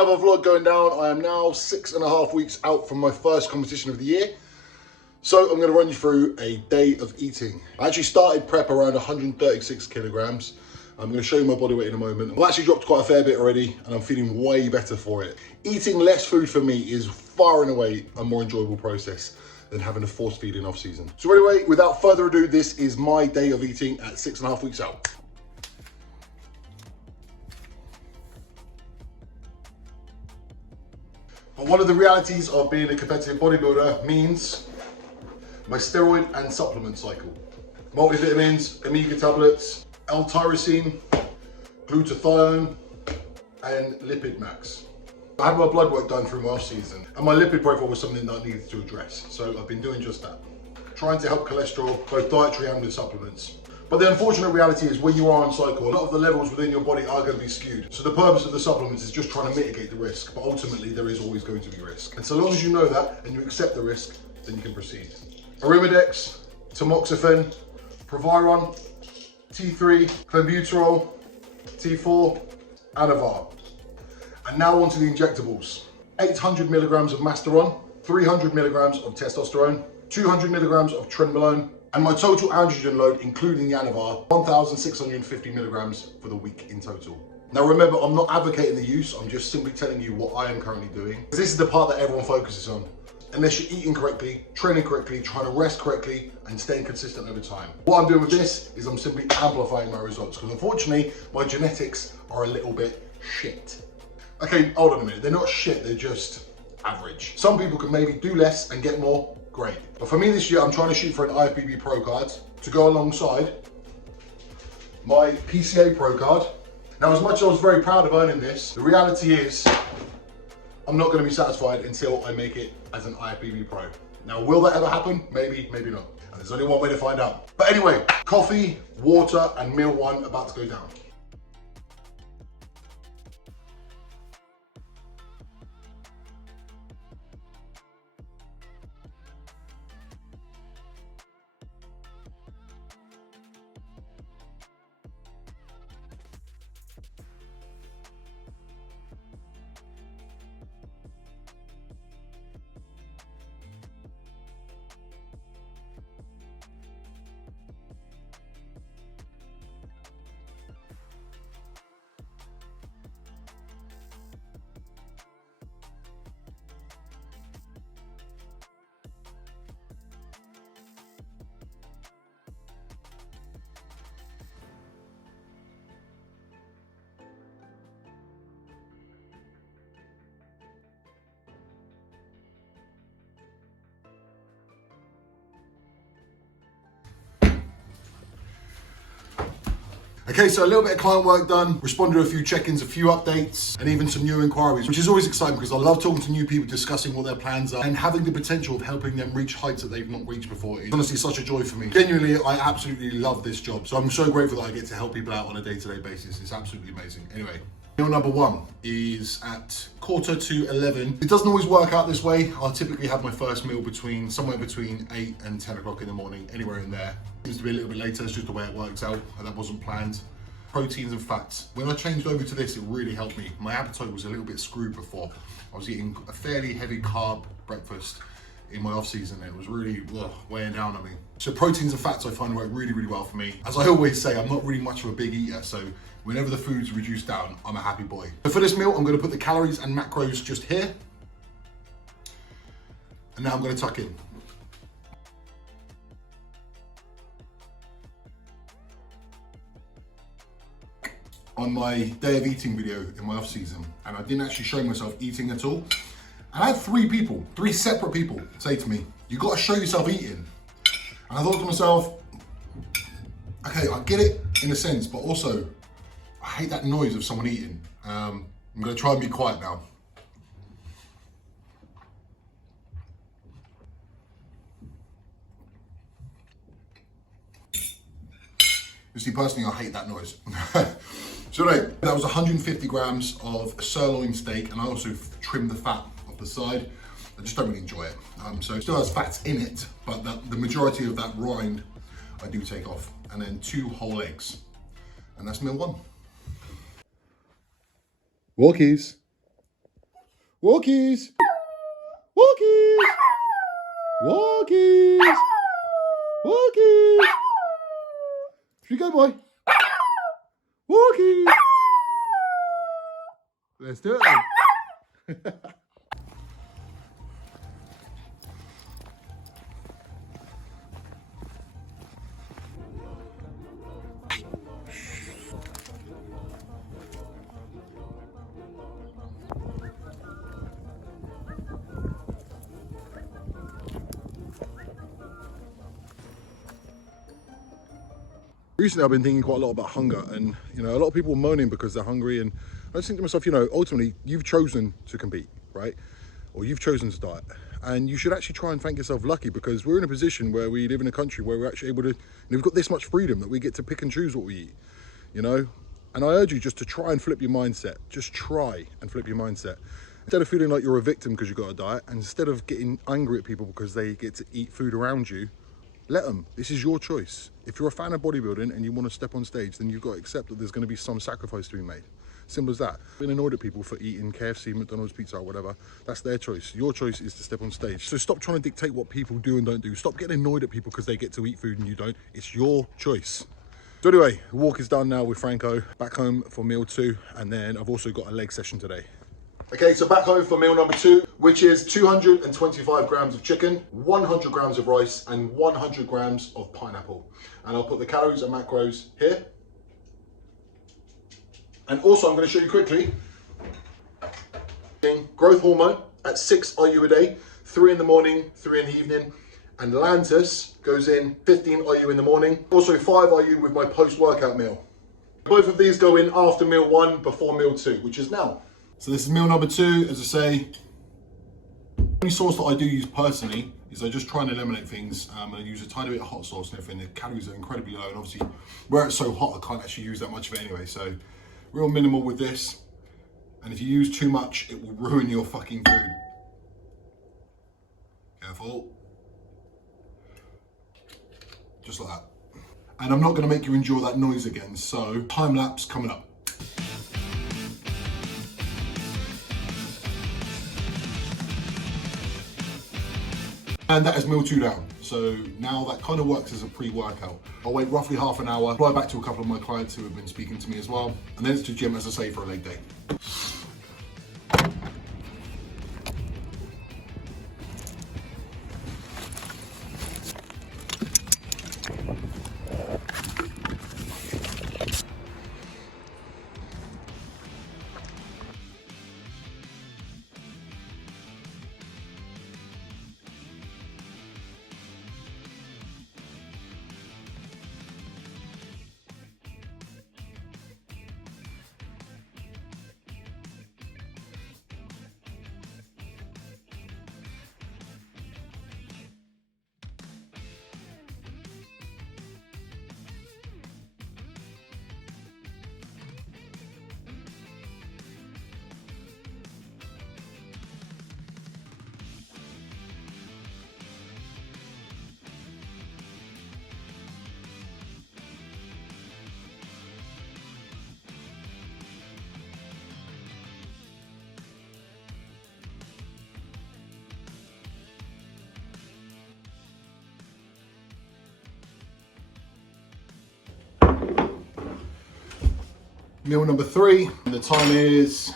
another vlog going down. I am now 6.5 weeks out from my first competition of the year. So I'm going to run you through a day of eating. I actually started prep around 136 kilograms. I'm going to show you my body weight in a moment. I've actually dropped quite a fair bit already and I'm feeling way better for it. Eating less food for me is far and away a more enjoyable process than having a force feed in off season. So anyway, without further ado, this is my day of eating at 6.5 weeks out. But one of the realities of being a competitive bodybuilder means my steroid and supplement cycle. Multivitamins, omega tablets, L-tyrosine, glutathione, and lipid max. I had my blood work done through my off season, and my lipid profile was something that I needed to address. So I've been doing just that. Trying to help cholesterol, both dietary and with supplements. But the unfortunate reality is when you are on cycle, a lot of the levels within your body are going to be skewed. So the purpose of the supplements is just trying to mitigate the risk, but ultimately there is always going to be risk. And so long as you know that and you accept the risk, then you can proceed. Arimidex, tamoxifen, Proviron, T3, clenbuterol, T4, Anavar. And now onto the injectables. 800 milligrams of Masteron, 300 milligrams of testosterone, 200 milligrams of trenbolone, and my total androgen load, including the Anavar, 1,650 milligrams for the week in total. Now remember, I'm not advocating the use, I'm just simply telling you what I am currently doing. This is the part that everyone focuses on. Unless you're eating correctly, training correctly, trying to rest correctly, and staying consistent over time. What I'm doing with this is I'm simply amplifying my results, because unfortunately, my genetics are a little bit shit. Okay, hold on a minute, they're not shit, they're just average. Some people can maybe do less and get more, great. But for me this year, I'm trying to shoot for an IFBB Pro card to go alongside my PCA Pro card. Now, as much as I was very proud of earning this, the reality is, I'm not going to be satisfied until I make it as an IFBB Pro. Now, will that ever happen? Maybe, maybe not. And there's only one way to find out. But anyway, coffee, water, and meal one about to go down. Okay, so a little bit of client work done, responded to a few check-ins, a few updates, and even some new inquiries, which is always exciting because I love talking to new people, discussing what their plans are, and having the potential of helping them reach heights that they've not reached before. It's honestly such a joy for me. Genuinely, I absolutely love this job. So I'm so grateful that I get to help people out on a day-to-day basis. It's absolutely amazing. Anyway, meal number one is at 10:45. It doesn't always work out this way. I'll typically have my first meal somewhere between 8 and 10 o'clock in the morning, anywhere in there. Seems to be a little bit later, it's just the way it works out, and that wasn't planned. Proteins and fats. When I changed over to this, it really helped me. My appetite was a little bit screwed before. I was eating a fairly heavy carb breakfast in my off season. It was really weighing down on me. So proteins and fats I find work really, really well for me. As I always say, I'm not really much of a big eater, so whenever the food's reduced down, I'm a happy boy. So for this meal, I'm gonna put the calories and macros just here. And now I'm gonna tuck in. On my day of eating video in my off season, and I didn't actually show myself eating at all. And I had three separate people say to me, you gotta show yourself eating. And I thought to myself, okay, I get it in a sense, but also I hate that noise of someone eating. I'm gonna try and be quiet now. You see, personally, I hate that noise. So anyway, that was 150 grams of sirloin steak, and I also trimmed the fat off the side. I just don't really enjoy it. So it still has fats in it, but the majority of that rind I do take off. And then 2 whole eggs. And that's meal one. Walkies. Walkies. Walkies. Walkies. Walkies. Here you go, boy. Walkies. Let's do it then. Recently, I've been thinking quite a lot about hunger, and you know, a lot of people are moaning because they're hungry, and I just think to myself, you know, ultimately, you've chosen to compete, right? Or you've chosen to diet, and you should actually try and thank yourself lucky, because we're in a position where we live in a country where we're actually able to, we've got this much freedom that we get to pick and choose what we eat, you know? And I urge you just to try and flip your mindset. Just try and flip your mindset. Instead of feeling like you're a victim because you've got a diet, and instead of getting angry at people because they get to eat food around you, let them. This is your choice. If you're a fan of bodybuilding and you want to step on stage, then you've got to accept that there's going to be some sacrifice to be made. Simple as that. Being annoyed at people for eating KFC, McDonald's, pizza, or whatever, that's their choice. Your choice is to step on stage. So stop trying to dictate what people do and don't do. Stop getting annoyed at people because they get to eat food and you don't. It's your choice. So anyway, the walk is done now with Franco. Back home for meal 2, and then I've also got a leg session today. Okay, so back home for meal number 2, which is 225 grams of chicken, 100 grams of rice, and 100 grams of pineapple. And I'll put the calories and macros here. And also, I'm going to show you quickly, growth hormone at 6 IU a day, 3 in the morning, 3 in the evening. And Lantus goes in 15 IU in the morning. Also 5 IU with my post-workout meal. Both of these go in after meal 1, before meal 2, which is now. So this is meal number 2, as I say. The only sauce that I do use personally is I just try and eliminate things. And I use a tiny bit of hot sauce and everything. The calories are incredibly low, and obviously where it's so hot, I can't actually use that much of it anyway. So real minimal with this. And if you use too much, it will ruin your fucking food. Careful. Just like that. And I'm not gonna make you endure that noise again. So time lapse coming up. And that is meal 2 down. So now that kind of works as a pre-workout. I'll wait roughly half an hour, fly back to a couple of my clients who have been speaking to me as well. And then it's to gym, as I say, for a leg day. Meal number 3, and the time is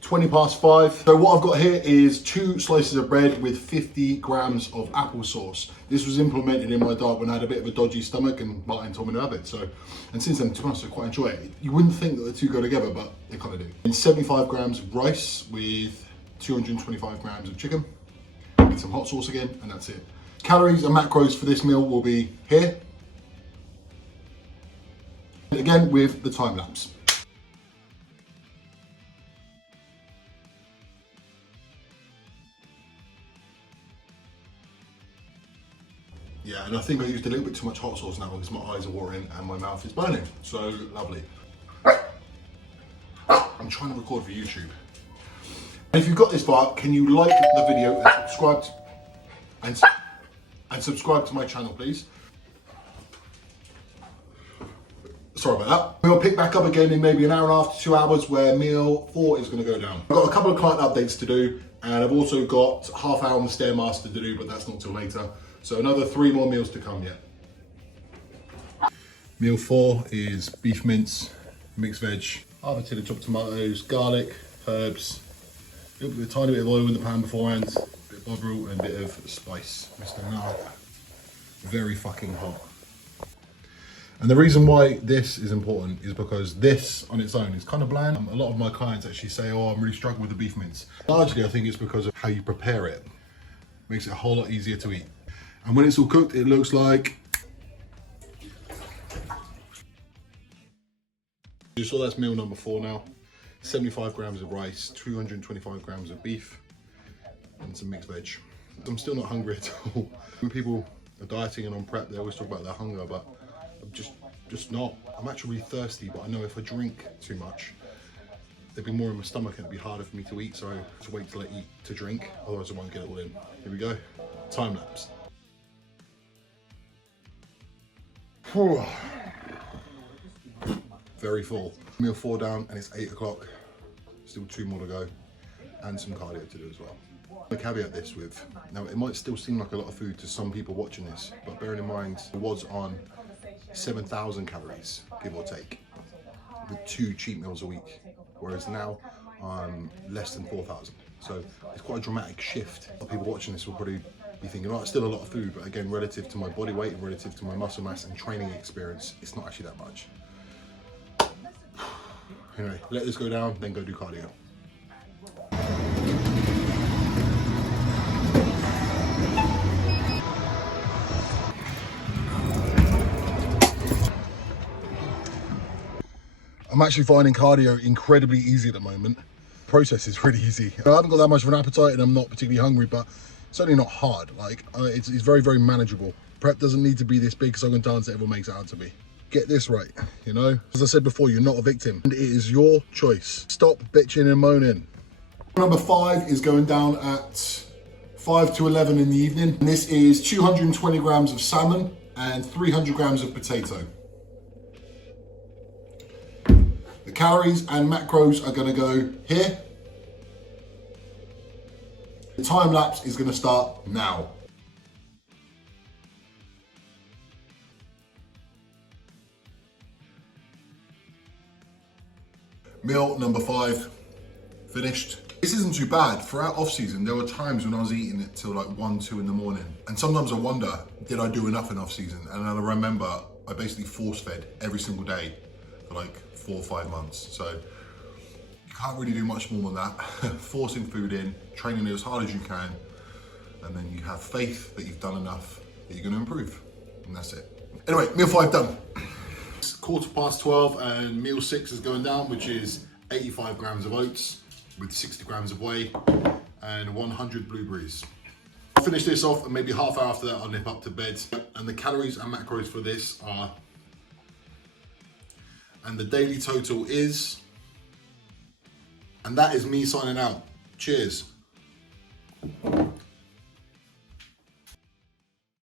20 past 5. So what I've got here is 2 slices of bread with 50 grams of applesauce. This was implemented in my diet when I had a bit of a dodgy stomach, and Martin told me to have it. So, and since then, to be honest, I quite enjoy it. You wouldn't think that the two go together, but they kind of do. And 75 grams of rice with 225 grams of chicken, with some hot sauce again, and that's it. Calories and macros for this meal will be here. Again with the time lapse. Yeah, and I think I used a little bit too much hot sauce now because my eyes are watering and my mouth is burning. So lovely. I'm trying to record for YouTube. And if you've got this far, can you like the video and subscribe to my channel, please? Sorry about that. We'll pick back up again in maybe an hour and a half to 2 hours where meal 4 is going to go down. I've got a couple of client updates to do, and I've also got half hour on the Stairmaster to do, but that's not till later. So another 3 more meals to come yet. Meal 4 is beef mince, mixed veg, half a tin of chopped tomatoes, garlic, herbs, a tiny bit of oil in the pan beforehand, a bit of bovril and a bit of spice. Mr. Now, very fucking hot. And the reason why this is important is because this on its own is kind of bland. A lot of my clients actually say, oh, I'm really struggling with the beef mince. Largely, I think it's because of how you prepare it. Makes it a whole lot easier to eat. And when it's all cooked, it looks like... You saw that's meal number 4 now. 75 grams of rice, 225 grams of beef, and some mixed veg. I'm still not hungry at all. When people are dieting and on prep, they always talk about their hunger, but I'm just not. I'm actually really thirsty, but I know if I drink too much, there'd be more in my stomach and it'd be harder for me to eat, so I have to wait till I eat to drink, otherwise I won't get it all in. Here we go, time lapse. Very full. Meal 4 down and it's 8 o'clock. Still 2 more to go and some cardio to do as well. I caveat this with, now it might still seem like a lot of food to some people watching this, but bearing in mind it was on 7,000 calories, give or take, with 2 cheat meals a week, whereas now I'm less than 4,000. So it's quite a dramatic shift. A lot of people watching this will probably be thinking, oh, it's still a lot of food, but again, relative to my body weight and relative to my muscle mass and training experience, it's not actually that much. Anyway, let this go down, then go do cardio. I'm actually finding cardio incredibly easy at the moment. The process is really easy. I haven't got that much of an appetite and I'm not particularly hungry, but it's certainly not hard. Like, it's very, very manageable. Prep doesn't need to be this big song and dance that everyone makes it out to be. Get this right, you know? As I said before, you're not a victim. And it is your choice. Stop bitching and moaning. Number 5 is going down at 5 to 11 in the evening. And this is 220 grams of salmon and 300 grams of potato. The calories and macros are gonna go here. The time lapse is gonna start now. Meal number 5, finished. This isn't too bad. Throughout off season, there were times when I was eating it till like 1, 2 in the morning. And sometimes I wonder, did I do enough in off season? And then I remember I basically force fed every single day for like 4 or 5 months. So you can't really do much more than that. Forcing food in, training it as hard as you can, and then you have faith that you've done enough that you're gonna improve. And that's it. Anyway, meal 5 done. 12:15 and meal 6 is going down, which is 85 grams of oats with 60 grams of whey and 100 blueberries. I'll finish this off and maybe half hour after that I'll nip up to bed. And the calories and macros for this are, and the daily total is, and that is me signing out. Cheers.